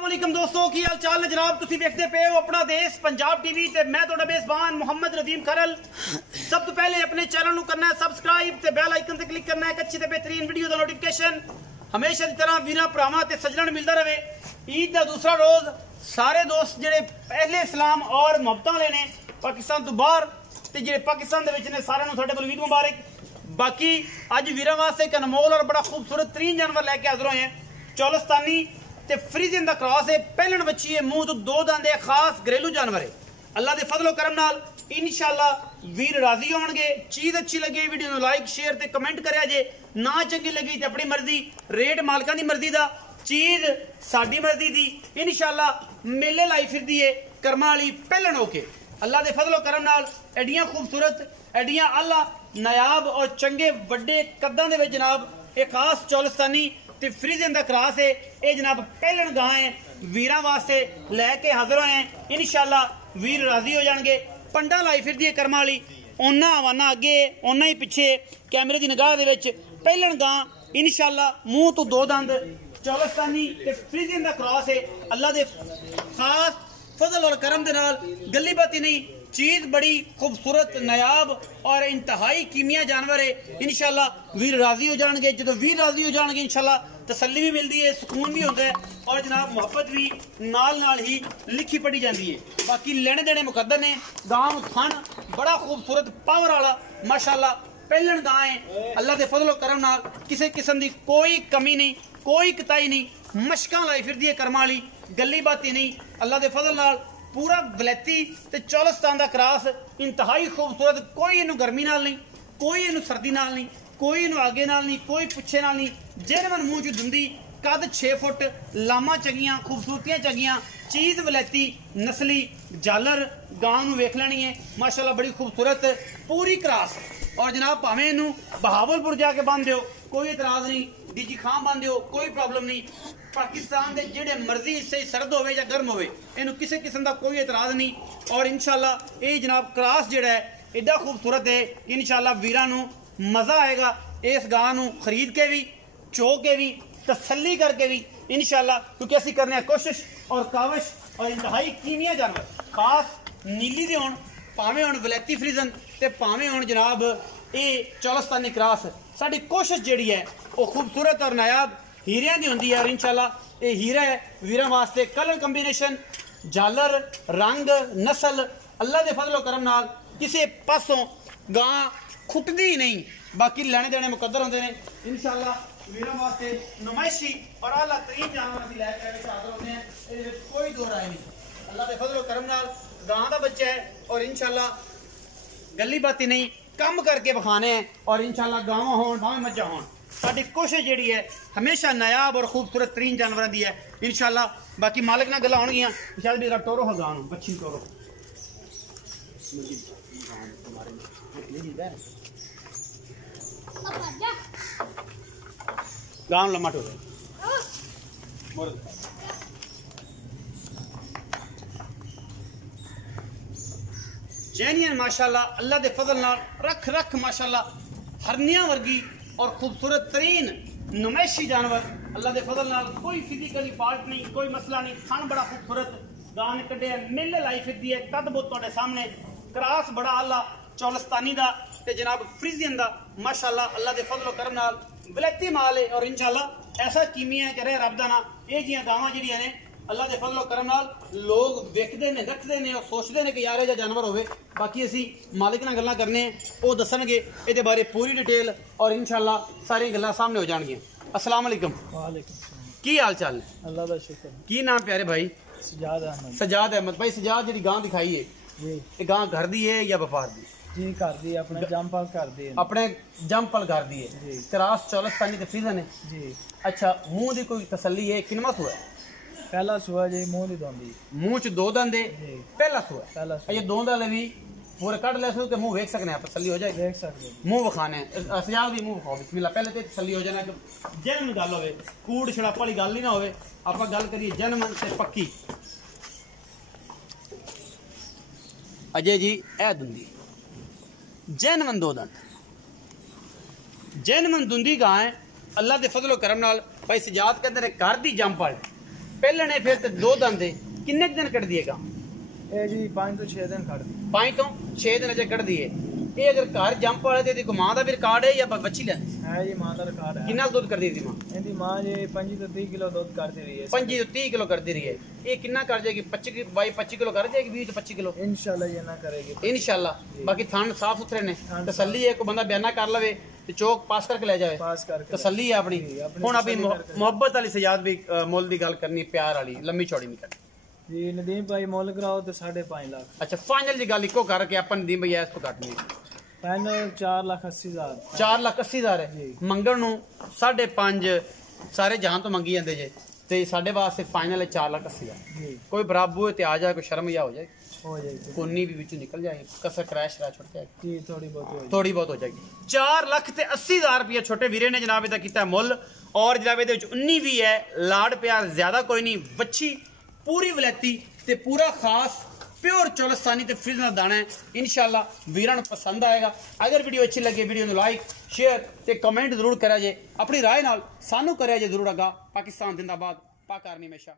अस्सलामुअलैकुम दोस्तों की हाल चाल ने जनाब तुसी देखते पे हो अपना देश पंजाब टीवी ते मैं ਤੁਹਾਡਾ मेजबान मोहम्मद रदीम खरल। सब तो पहले अपने चैनल ਨੂੰ करना है सबसक्राइब ते बेल आइकन ते क्लिक करना है एक अच्छी ते बेहतरीन वीडियो दा नोटिफिकेशन हमेशा की तरह वीरां भरावां ते सज्जणां ਨੂੰ मिलता रहे। ईद का दूसरा रोज सारे दोस्त जेडे पहले इस्लाम और मुहब्बतां वाले ने पाकिस्तान तो बाहर ते जेडे पाकिस्तान दे विच ने सारिआं ਨੂੰ ਸਾਡੇ ਕੋਲ ईद मुबारक। बाकी अज वीरां वास्ते एक अनमोल और बड़ा खूबसूरत तरीन जानवर लैके हाजिर होए हैं। चौलस्तानी ते फ्रीजियन दा क्रॉस है, पहलन बच्ची है, मुंह तो दो दंद है, खास घरेलू जानवर है। अल्लाह के फजलो करम नाल इंशाअल्लाह वीर राजी होणगे। चीज अच्छी लगी वीडियो को लाइक शेयर ते कमेंट करिया जे, ना चंगी लगी तो अपनी मर्जी, रेट मालकां दी मर्जी दा, चीज साडी मर्जी दी। इंशाअल्लाह मेले लाई फिरदी है कर्मा वाली पहलन होके। अल्लाह के फजलो करम नाल एडियां खूबसूरत एडियां आला नायाब और चंगे वड्डे कद्दां दे विच जनाब एक खास चौलस्तानी ते फ्रीजियन दा क्रॉस है। ये जनाब पहलन गां है, वीरां वास्ते लैके हाजिर होए हैं। इंशाअल्लाह वीर राजी हो जाएंगे। पंडा लाई फिरदी है कर्मा वाली, ओना हवाना अगे ओना ही पिछे कैमरे की निगाह दे विच पहलन गां इंशाअल्लाह मुंह तो दो दंद चौलस्तानी ते फ्रीजियन दा क्रॉस है। अल्लाह दे खास फजल और करम दे नाल गली बाती नहीं, चीज बड़ी खूबसूरत नायाब और इंतहाई कीमिया जानवर है। इंशाअल्लाह वीर राजी हो जाएंगे। जो वीर राजी हो जाएंगे इंशाअल्लाह तसल्ली भी मिलती है, सुकून भी होता है और जनाब मोहब्बत भी नाल नाल ही लिखी पढ़ी जाती है। बाकी लेने देने मुकद्दर ने। गांव थन बड़ा खूबसूरत पावर वाला माशाअल्लाह पहलन गां है। अल्लाह के फजलो करम नाल किसी किस्म की कोई कमी नहीं, कोई कताई नहीं। मशकां लाई फिरदी है कर्मा वाली, गली बाती नहीं। अल्लाह के फजल नाल पूरा वलैती ते चौलस्तान का क्रॉस इंतहाई खूबसूरत। कोई इनू गर्मी नाल नहीं, कोई इनू सर्दी नाल नहीं, कोई इनू आगे नाल नहीं, कोई पिछे नाल नहीं। जेनवन मूँह च दुंदी, कद 6 फुट, लामा चंगियां, खूबसूरतियां चंगियां, चीज वलैती नस्ली जालर गां नू वेख लेनी है माशाअल्लाह बड़ी खूबसूरत पूरी क्रॉस। और जनाब भावें इनू बहावलपुर जाके बन दो कोई एतराज नहीं, डीजी खां बन दो कोई प्रॉब्लम नहीं। पाकिस्तान के जेडे मर्जी हिस्से सर्द होवे या गर्म होवे इनू किसी किस्म का कोई एतराज नहीं। और इंशाअल्लाह ये जनाब क्रॉस जेड़ा है एडा खूबसूरत है। इंशाअल्लाह वीरां नू मजा आएगा इस गां नू खरीद के भी, चो के भी, तसल्ली करके भी इंशाअल्लाह, क्योंकि असी करने हैं कोशिश और काविश और इंतहाई कीमिया जानवर खास नीली दे होण, भावें होण वलैती फ्रीजन ते भावें होण जनाब ये चौलस्तानी क्रॉस। साडी कोशिश जिहड़ी है वो खूबसूरत और नायाब हीरियां दी हुंदी है। और इंशाअल्लाह ये हीरा है वीरां वास्ते कलर कंबीनेशन, झालर, रंग, नस्ल अल्लाह के फजलो करम नाल किसी पासों गां खुटदी ही नहीं। बाकी लेने देने मुकद्दर होंदे ने। इंशाअल्लाह वीरां वास्ते नुमाइशी और आला तरीन जानवर असीं लैके हाजिर होंदे हैं, इहदे विच कोई दो राय नहीं। अल्लाह के फजलो करम नाल गां दा बच्चा है और इंशाअल्लाह गली बाती नहीं, कम करके विखाने हैं। और इंशाअल्लाह गावां होण भावें मज्जां होण, साडी कोशिश जिहड़ी है हमेशा नायाब और खूबसूरत तरीन जानवरां दी है इंशाअल्लाह। बाकी मालिक नाल गल्लां होणगियां शायद भी टोरो हो गां नूं बच्ची टोरो गां लम्मा टोरो जैनियन माशाअल्लाह अल्लाह के फजल नाल रख रख माशाअल्लाह हरनिया वर्गी और खूबसूरत तरीन नुमाइशी जानवर। अल्लाह के फजल नाल कोई फिजिकली फॉल्ट नहीं, कोई मसला नहीं। खान बड़ा खूबसूरत गां ने कड्ढे, मेले लाई फिरदी है, कद बहुत तुहाडे सामने, क्रॉस बड़ा आला चौलस्तानी दा ते जनाब फ्रीजियन दा माशाअल्लाह अल्लाह के फजलो करम नाल वलैती माल है। और इंशाअल्लाह ऐसा कीमिया है करे रब दा ना ये जियां गावां जिहड़ियां ने अल्लाह के फजलो करम नाल लोग वेखदे ने, रखदे ने और सोचते ने कि यार ये जानवर होवे। बाकी असी मालिक नाल गल्लां करने वो दसणगे इहदे बारे पूरी डिटेल और इंशाअल्लाह सारी गल्लां सामने हो जाणगियां। अस्सलाम वालेकुम। वालेकुम की हाल चाल? अल्लाह दा शुक्र। की नाम प्यारे भाई? सजाद अहमद। सजाद अहमद भाई, सजाद जी गां दिखाई है जी, ये गां घर दी है या व्यापार दी? जी घर दी, अपने जंपल कर दी है, अपने जंपल घर दी है जी। क्रॉस चौलस्तानी ते फ्रीजन है जी। अच्छा मुंह दी कोई तसल्ली है? किनवा सुआ है? पहला सुआ जी मुंह दी दोंदी मुंह च दो दंद है, जी। पहला सुआ है। पहला सुआ ये दो दंद भी पूरे कट ले सो मुंह वेख सकने हैं, तसल्ली हो जाएगी। देख सकते मुंह विखाने सजाद भी मुंह विखाओ बिस्मिल्लाह। पहले तो तसल्ली हो जाना कि जन्म गल होवे, कूड़ छड़ाप वाली गल ही ना होवे। आपां गल करिए जन्म ते पक्की। अजय जी ए दुंदी जैनमन दो दंद, जैनमन दुंदी गां है। अल्लाह के फजलो करम नाल भाई सजाद कहते हैं घर दी जंपल ਪਹਿਲੇ ਨੇ ਫਿਰ ਤੇ ਦੋ ਦੰਦੇ ਕਿੰਨੇ ਕੁ ਦਿਨ ਕੱਢਦੀ ਹੈ ਗਾਂ? ਇਹ ਜੀ 5 ਤੋਂ 6 ਦਿਨ ਖੜਦੀ 5 ਤੋਂ 6 ਦਿਨ ਚ ਕੱਢਦੀ ਹੈ। ਇਹ ਅਗਰ ਘਰ ਜੰਪ ਵਾਲੇ ਤੇ ਇਹਦੀ ਕੋਈ ਮਾਂ ਦਾ ਵੀ ਰਿਕਾਰਡ ਹੈ ਜਾਂ ਬੱਚੀ ਲੈਂਦੀ? ਹੈ ਜੀ, ਮਾਂ ਦਾ ਰਿਕਾਰਡ ਹੈ। ਕਿੰਨਾ ਦੁੱਧ ਕਰਦੀ ਇਹਦੀ ਮਾਂ? ਇਹਦੀ ਮਾਂ ਜੀ 25 ਤੋਂ 30 ਕਿਲੋ ਦੁੱਧ ਕਰਦੀ ਰਹੀ ਹੈ। 25 ਤੋਂ 30 ਕਿਲੋ ਕਰਦੀ ਰਹੀ ਹੈ। ਇਹ ਕਿੰਨਾ ਕਰ ਜਾਏਗੀ? 25 ਕਿਲੋ ਕਰ ਜਾਏਗੀ? 20 ਤੋਂ 25 ਕਿਲੋ ਇਨਸ਼ਾਅੱਲਾ ਇਹ ਨਾ ਕਰੇਗੀ ਇਨਸ਼ਾਅੱਲਾ। ਬਾਕੀ ਥਣ ਸਾਫ ਸੁਥਰੇ ਨੇ, ਤਸੱਲੀ ਹੈ। ਕੋਈ ਬੰਦਾ ਬਿਆਨਾ ਕਰ ਲਵੇ ਤੇ ਚੌਕ ਪਾਸ ਕਰਕੇ ਲੈ ਜਾਵੇ, ਪਾਸ ਕਰਕੇ ਤਸੱਲੀ ਹੈ ਆਪਣੀ। ਹੁਣ ਆਪਣੀ ਮੁਹੱਬਤ ਵਾਲੀ ਸਜਾਦ ਵੀ ਮੁੱਲ ਦੀ ਗੱਲ ਕਰਨੀ, ਪਿਆਰ ਵਾਲੀ, ਲੰਮੀ ਚੌੜੀ ਨਹੀਂ ਕਰਨੀ ਜੀ। ਨਦੀਮ ਭਾਈ ਮੁੱਲ ਕਰਾਓ ਤੇ 5.5 ਲੱਖ। ਅੱਛਾ, ਫਾਈਨਲ ਦੀ ਗੱਲ ਇੱਕੋ ਕਰਕੇ ਆਪਾਂ ਨਦੀਮ ਭਈਆ ਇਸ ਤੋਂ ਘੱਟ ਨਹੀਂ। ਫਾਈਨਲ 4,80,000। 4,80,000 ਹੈ ਮੰਗਣ ਨੂੰ, 5.5 ਸਾਰੇ ਜਹਾਨ ਤੋਂ ਮੰਗੀ ਜਾਂਦੇ ਜੇ, ਤੇ ਸਾਡੇ ਵਾਸਤੇ ਫਾਈਨਲ ਹੈ 4,80,000 ਜੀ। ਕੋਈ ਬਰਾਬਰ ਤੇ ਆ ਜਾਏ, ਕੋਈ ਸ਼ਰਮ ਜਾਂ ਹੋ ਜਾਏ, ਹੋ ਜਾਏਗੀ ਕੋਨੀ ਵੀ ਵਿੱਚੋਂ ਨਿਕਲ ਜਾਏ, ਕਸਰ ਕ੍ਰੈਸ਼ ਛੁੱਟ ਜਾਏ, ਜੀ। ਥੋੜੀ ਬਹੁਤ ਥੋੜੀ ਬਹੁਤ ਹੋ ਜਾਏਗੀ। 4,80,000 ਰੁਪਏ ਛੋਟੇ ਵੀਰੇ ਨੇ ਜਨਾਬ ਇਹਦਾ ਕੀਤਾ ਮੁੱਲ। ਔਰ ਜਨਾਬ ਇਹਦੇ ਵਿੱਚ 19 ਵੀ ਹੈ, ਲਾੜ ਪਿਆਰ ਜ਼ਿਆਦਾ ਕੋਈ ਨਹੀਂ। ਵੱਛੀ ਪੂਰੀ ਵਲੈਤੀ ਤੇ ਪੂਰਾ ਖਾਸ ਪਿਓਰ ਚੋਲਸਤਾਨੀ ਤੇ ਫ੍ਰਿਜ ਦਾ ਦਾਣਾ ਹੈ। ਇੰਸ਼ਾਅੱਲਾ ਵੀਰਾਂ ਨੂੰ ਪਸੰਦ ਆਏਗਾ। ਅਗਰ ਵੀਡੀਓ ਅੱਛੀ ਲੱਗੇ ਵੀਡੀਓ ਨੂੰ ਲਾਈਕ ਸ਼ੇਅਰ ਤੇ ਕਮੈਂਟ ਜ਼ਰੂਰ ਕਰਿਆ ਜੇ। ਆਪਣੀ ਰਾਏ ਨਾਲ ਸਾਨੂੰ ਕਰਿਆ ਜੇ ਜ਼ਰੂਰ। ਅਗਾ ਪਾਕਿਸਤਾਨ ਜ਼ਿੰਦਾਬਾਦ, ਪਾਕ ਆਰਮੀ ਹਮੇਸ਼ਾ।